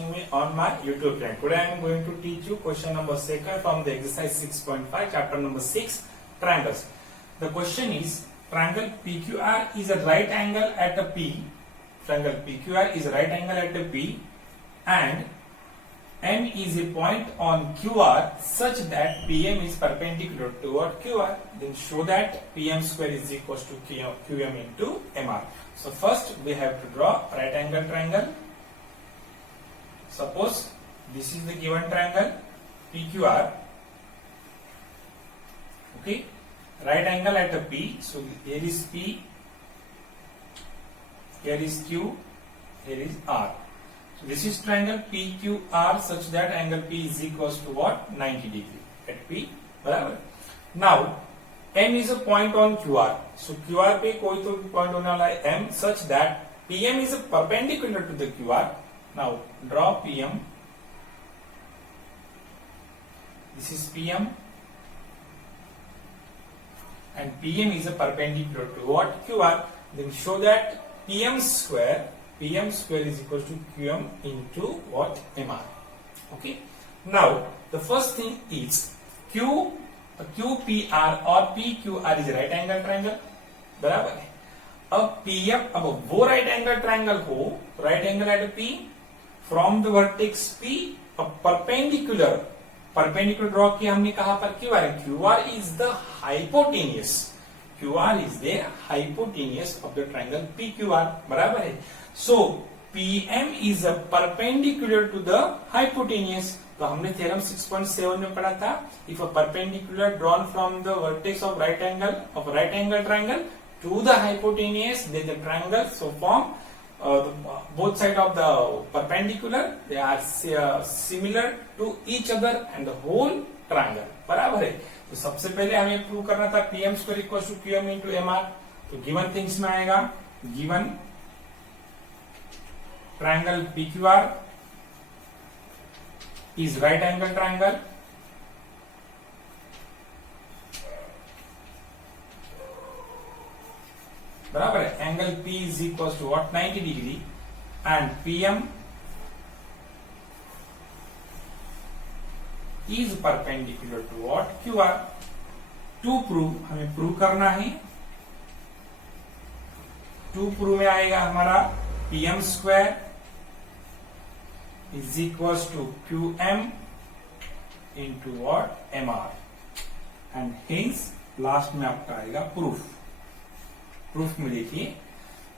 watching me on my YouTube channel. Today I am going to teach you question number 2 from the exercise 6.5, chapter number 6, triangles. The question is, triangle PQR is a right angle at a P. Triangle PQR is a right angle at a P, and M is a point on QR such that PM is perpendicular toward QR. Then show that PM square is equals to QM into MR. So first we have to draw right angle triangle. Suppose this is the given triangle PQR. Okay, right angle at a P. So here is P, here is Q, here is R. So this is triangle PQR such that angle P is equals to what? 90 degree at P. बराबर. Now M is a point on QR. So QR पे कोई तो point होने वाला है M such that PM is perpendicular to the QR. Now draw PM. This is PM, and PM is a perpendicular to what? QR. Then show that PM square is equal to QM into what? MR. Okay. Now the first thing is QPR or PQR is right angle triangle. बराबर है. अब PM, अब वो right angle triangle हो, right angle at P, from the vertex P, a perpendicular draw किया हमने कहा पर QR is the hypotenuse. QR is the hypotenuse of the triangle PQR. बराबर है. So PM is a perpendicular to the hypotenuse. तो हमने theorem 6.7 में पढ़ा था, if a perpendicular drawn from the vertex of right angle triangle to the hypotenuse, then the triangle so form both sides of the perpendicular, they are similar to each other and the whole triangle. बराबर है. तो सबसे पहले हमें prove करना था PM square equals to QM into MR. तो given things में आएगा, given triangle PQR is right angle triangle. बराबर है. Angle P is equals to what? 90 degree, and PM is perpendicular to what? QR. To prove, हमें prove करना है. To prove में आएगा हमारा PM square is equals to QM into what? MR, and hence last में आपका आएगा proof. Proof में देखिए,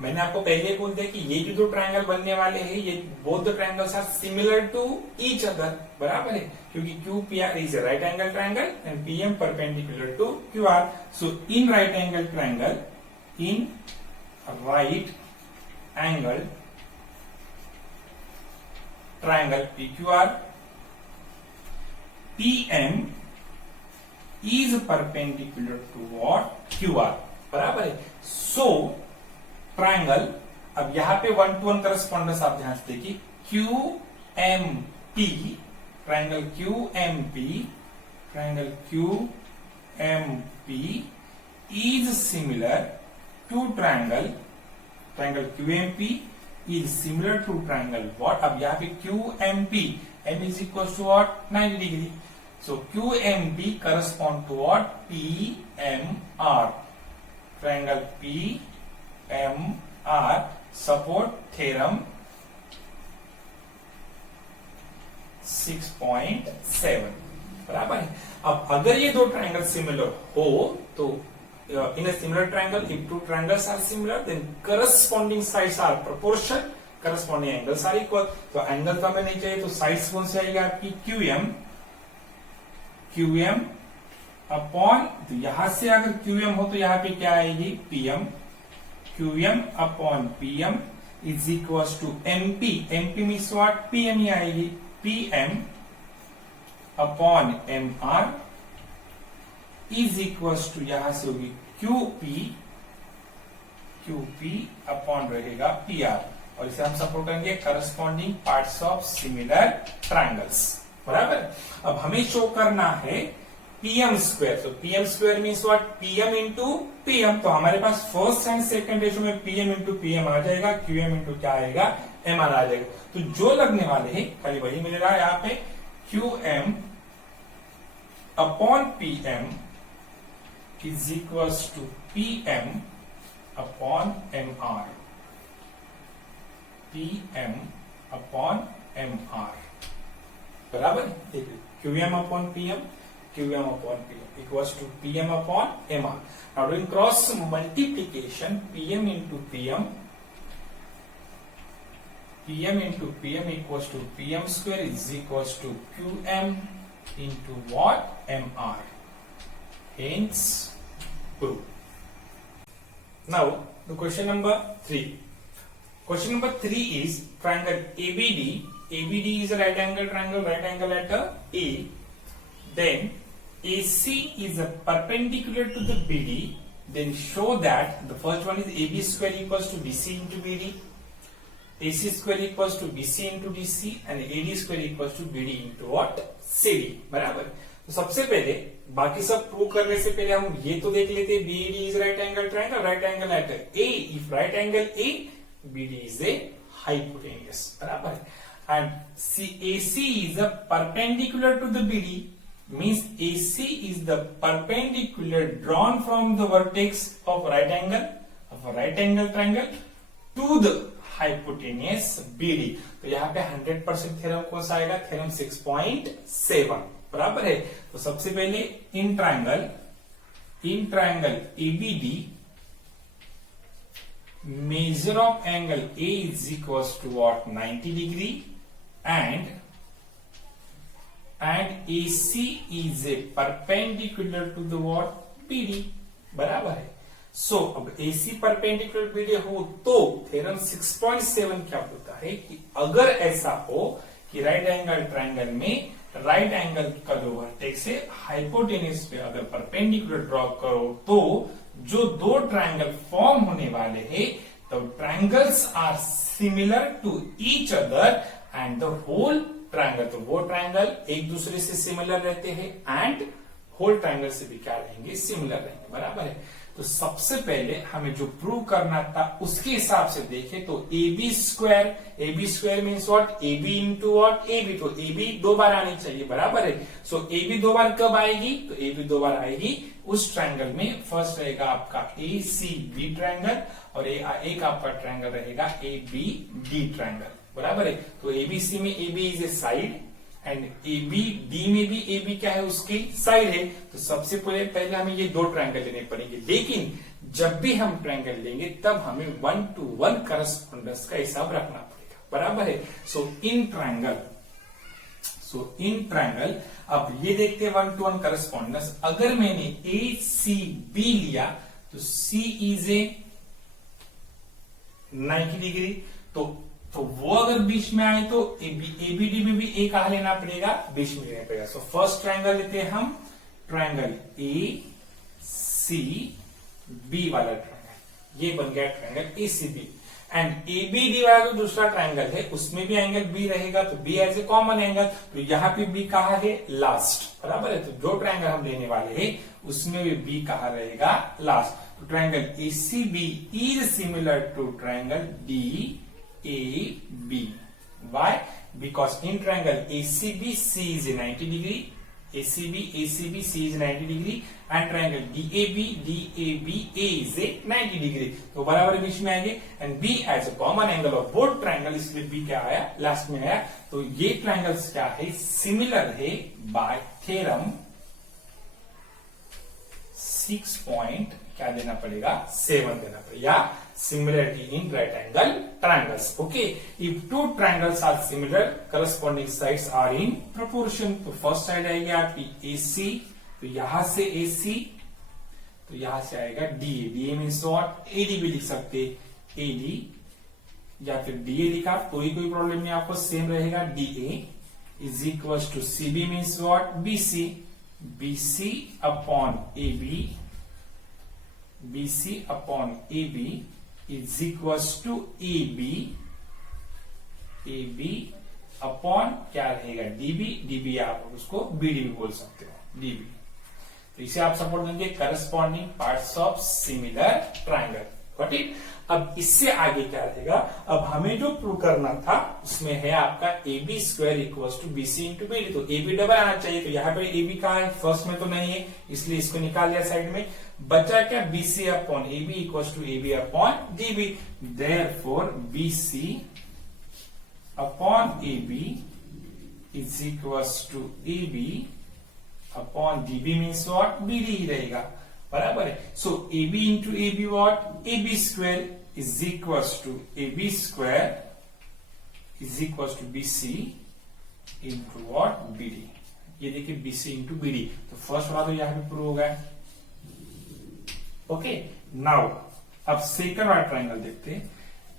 मैंने आपको पहले बोल दिया कि ये जो दो ट्रायंगल बनने वाले हैं, ये both the triangles are similar to each other. बराबर है, क्योंकि QPR is a right angle triangle and PM perpendicular to QR. So in right angle triangle, PQR, PM is perpendicular to what? QR. बराबर है. सो triangle, अब यहां पे 1-to-1 correspondence आप ध्यान से देखिए, QMP, triangle QMP is similar to triangle QMP is similar to triangle what? अब यहाँ पे QMP, M is equals to what? 90 degree. So QMP correspond to what? PMR. Triangle PMR support theorem 6.7. बराबर है. अब अगर ये दो ट्रायंगल सिमिलर हो तो in a similar triangle, if two triangles are similar, then corresponding sides are proportional, corresponding angles are equal. तो angle तो हमें नहीं चाहिए, तो साइड्स कौन सी आएगा आपकी? QM अपॉन, तो यहां से अगर QM हो तो यहां पे क्या आएगी? PM. QM upon PM is equals to MP. MP means what? PM ही आएगी. PM upon MR is equals to, यहां से होगी QP अपॉन रहेगा PR, और इसे हम सपोर्ट करेंगे corresponding parts of similar triangles. बराबर. अब हमें शो करना है PM स्क्वायर. तो PM square means what? PM into PM. तो हमारे पास फर्स्ट एंड सेकंड रेशो में PM इंटू PM आ जाएगा. QM इंटू क्या आएगा? एम आर आ जाएगा। तो जो लगने वाले हैं खाली वही मिल रहा है यहाँ पे, Q M upon P M is equals to P M upon M R, P M upon M R बराबर। देखिए Q M upon P M, Q M upon P M equals to P M upon M R. Now doing cross multiplication, P M into P M, pm into pm equals to pm square is equals to qm into what? mr. Hence proof. Now the question number 3. Question number 3 is triangle ABD. ABD is a right angle triangle, right angle at A. Then AC is a perpendicular to the BD. Then show that the first one is AB square equals to BC into BD. AC square equals to BC into DC and AD square equals to BD into what? CD बराबर। तो सबसे पहले बाकी सब prove करने से पहले हम ये तो देख लेते, BD is right angle triangle, right angle at A. If right angle A, BD is a hypotenuse बराबर। And AC is a perpendicular to the BD, means AC is the perpendicular drawn from the vertex of a right angle triangle to the hypotenuse BD. तो यहाँ पे 100% theorem कौन सा आएगा? Theorem 6.7 बराबर है। तो सबसे पहले in triangle ABD measure of angle A is equals to what? 90 degree and AC is a perpendicular to the what? BD बराबर है। सो अब AC परपेंडिकुलर BD हो तो थ्योरम 6.7 क्या होता है कि अगर ऐसा हो कि राइट एंगल ट्रायंगल में राइट एंगल का जो वर्टेक्स है हाइपोटेन्यूज पे अगर परपेंडिकुलर ड्रॉ करो तो जो दो ट्रायंगल फॉर्म होने वाले हैं तो triangles are similar to each other and the whole triangle, तो वो ट्रायंगल एक दूसरे से सिमिलर रहते हैं एंड होल ट्रायंगल से भी क्या रहेंगे? सिमिलर रहेंगे बराबर है। तो सबसे पहले हमें जो प्रूव करना था उसके हिसाब से देखें तो AB square means what? AB into what? AB। तो AB 2 बार आनी चाहिए बराबर है। सो AB 2 बार कब आएगी? तो AB 2 बार आएगी उस ट्रायंगल में। फर्स्ट रहेगा आपका ACB ट्रायंगल और एक आपका ट्रायंगल रहेगा ABD ट्रायंगल बराबर है। तो ABC में AB is a side and ABD में भी AB क्या है? उसकी साइड है। तो सबसे पहले हमें ये दो ट्रायंगल लेने पड़ेंगे, लेकिन जब भी हम ट्रायंगल लेंगे तब हमें 1:1 करस्पॉन्डेंस का हिसाब रखना पड़ेगा बराबर है। सो इन ट्रायंगल अब ये देखते हैं 1:1 करस्पॉन्डेंस। अगर मैंने ACB लिया तो C इज ए 90 डिग्री, तो वो अगर बीच में आए तो ABD में भी ए कहा लेना पड़ेगा? बीच में लेना पड़ेगा। सो फर्स्ट ट्रायंगल लेते हैं हम, ट्रायंगल ACB वाला ट्रायंगल, ये बन गया ट्रायंगल ACB। एंड ABD वाला जो दूसरा ट्रायंगल है उसमें भी एंगल B रहेगा, तो B as a common angle, तो यहाँ पे B कहा है? लास्ट बराबर है। तो जो ट्रायंगल हम लेने वाले हैं उसमें भी B कहा रहेगा? लास्ट। तो triangle ACB is similar to triangle DAB. Why? Because in triangle ACB, C is 90 degree. ACB, C is 90 degree. And triangle DAB, A is 90 degree. तो बराबर बीच में आएंगे and B as a common angle of both triangle, इसलिए B क्या आया? Last में आया। तो ये ट्रायंगल्स क्या है? सिमिलर है बाय थ्योरम 6. क्या देना पड़ेगा? 7 देना पड़ेगा, या similarity in right angle triangles. Okay, if two triangles are similar, corresponding sides are in proportion. तो फर्स्ट साइड आएगी आपकी AC, तो यहां से AC, तो यहां से आएगा DA मीन्स व्हाट? AD भी लिख सकते, AD या फिर DA लिखा तो ही कोई प्रॉब्लम नहीं, आपको सेम रहेगा। DA is equal to CB means what? BC upon AB is equals to AB upon क्या रहेगा? DB आप उसको BD भी बोल सकते हो, DB। तो इसे आप सपोर्ट देंगे corresponding parts of similar triangle. Got it. अब इससे आगे क्या रहेगा, अब हमें जो प्रूव करना था उसमें है आपका A B square equal to B C into B D. तो ए बी डबल आना चाहिए, तो यहाँ पे ए बी कहाँ है, फर्स्ट में तो नहीं है, इसलिए इसको निकाल दिया साइड में। बचा क्या, B C upon A B equal to A B upon D B. Therefore B C upon A B is equal to A B upon D B means what, B D ही रहेगा, बराबर है। So A B into A B what, A B square is equal to A B square is equal to B C into what, B D. ये देखिए B C into B D, तो first वाला तो यहां पे prove हो गया। Okay, now अब सेकंड वाला ट्रायंगल देखते हैं।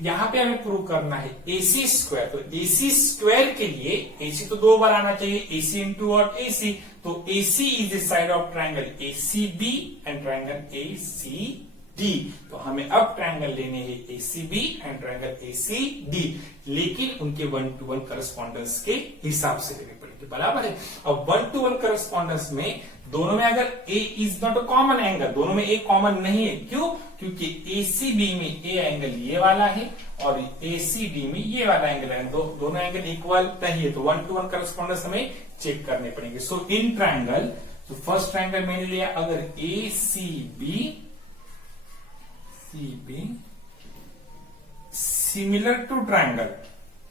यहां पे हमें प्रूव करना है AC स्क्वायर। तो AC स्क्वायर के लिए AC तो 2 बार आना चाहिए, AC इंटू वॉट, AC। तो AC is the side of triangle ACB and triangle ACD। तो हमें अब ट्रायंगल लेने हैं ACB एंड ट्रायंगल ACD, लेकिन उनके 1-to-1 करस्पॉन्डेंस के हिसाब से लेने पड़ेंगे, बराबर है। अब 1-to-1 करस्पॉन्डेंस में दोनों में अगर A is not a common angle, दोनों में A कॉमन नहीं है, क्यों, क्योंकि ACB में A एंगल ये वाला है और ACD में ये वाला एंगल है, दोनों एंगल इक्वल नहीं है, तो 1-to-1 करस्पॉन्डेंस हमें चेक करने पड़ेंगे। सो इन ट्रायंगल, तो फर्स्ट ट्रायंगल मैंने लिया, अगर ACB सिमिलर टू ट्रायंगल,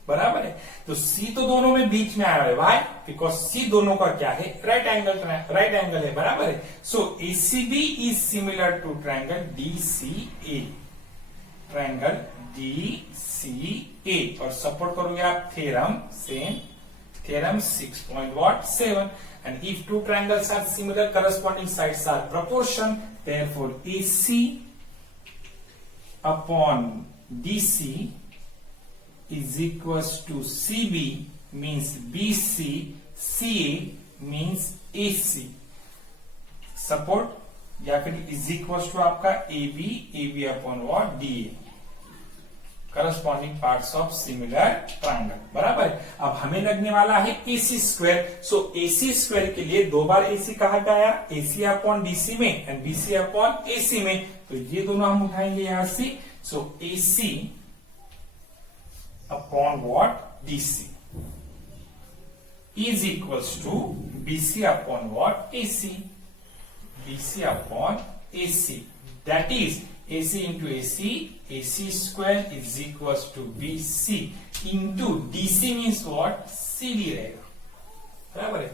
बराबर है, तो C तो दोनों में बीच में आ रहा है, वाई, बिकॉज C दोनों का क्या है, राइट एंगल है, बराबर है। So ACB is similar to triangle DCA, triangle DCA, और सपोर्ट करोगे आप theorem, same theorem 6.7, and if two triangles are similar, corresponding sides are proportion, therefore AC upon DC is equals to CB means BC, CA means AC, support या फिर is equal to आपका AB upon what, DA, corresponding parts of similar triangle, बराबर है। अब हमें लगने वाला है AC square. So AC square के लिए 2 बार AC कहा गया, AC अपॉन BC में एंड BC अपॉन AC में, तो ये दोनों हम उठाएंगे यहां से। So AC upon what, DC is equals to BC upon what, AC, BC upon AC, that is AC into AC square is equals to BC into DC means what, CD रहेगा, बराबर है।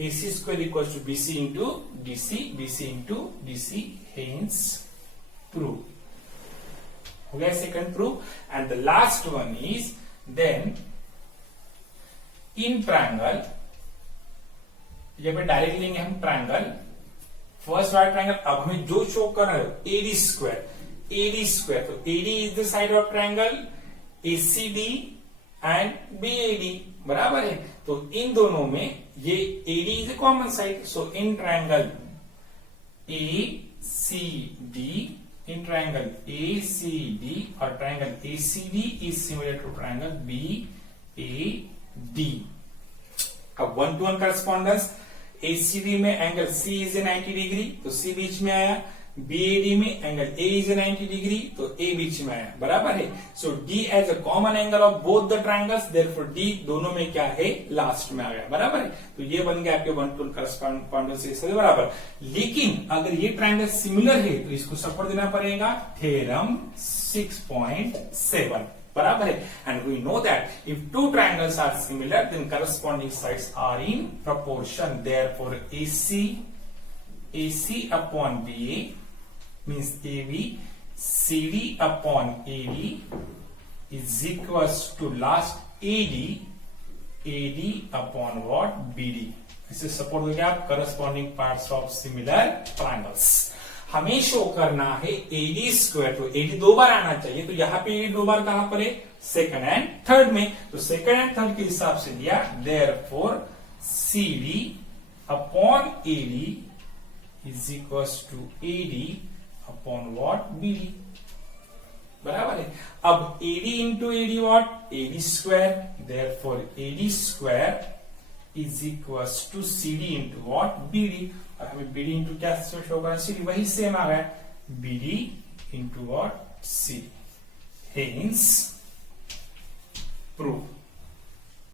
AC square equals to BC into DC, BC into DC, hence prove हो गया second proof. And the last one is then in triangle, जब direct लेंगे हम triangle, first वाला triangle, अब हमें जो शो करना है AD स्क्वायर, तो AD is the side of triangle ACD and BAD, बराबर है। तो इन दोनों में ये AD is a common side, so in triangle ACD, in triangle ACD और triangle ACD is similar to triangle BAD। अब 1-to-1 करस्पॉन्डेंस, ACD में एंगल C इज 90 डिग्री, तो C बीच में आया, BAD में एंगल A इज 90 डिग्री, तो A बीच में आया, बराबर है। So D as a common angle of both the triangles, therefore D दोनों में क्या है, लास्ट में आ गया, बराबर है। तो ये बन गया आपके 1-to-1 करस्पॉन्डेंस से बराबर। लेकिन अगर ये ट्रायंगल सिमिलर है तो इसको सपोर्ट देना पड़ेगा थ्योरम 6.7, बराबर है। And we know that if two triangles are similar then corresponding sides are in proportion, therefore AC upon BA means AB, CD upon AD is equals to last AD upon what, BD। इसे support हो गया आप corresponding parts of similar triangles. हमें show करना है AD square, तो AD 2 बार आना चाहिए, तो यहां पे AD 2 बार कहां पर है, सेकंड एंड थर्ड में, तो सेकंड एंड थर्ड के हिसाब से लिया, therefore CD upon AD is equals to AD upon what, BD, बराबर है। अब AD into AD what, AD square, therefore AD square is equals to CD into what, BD। और हमें BD इंटू क्या शो करना, CD वही same आ गया, BD into what? CD. Hence, prove.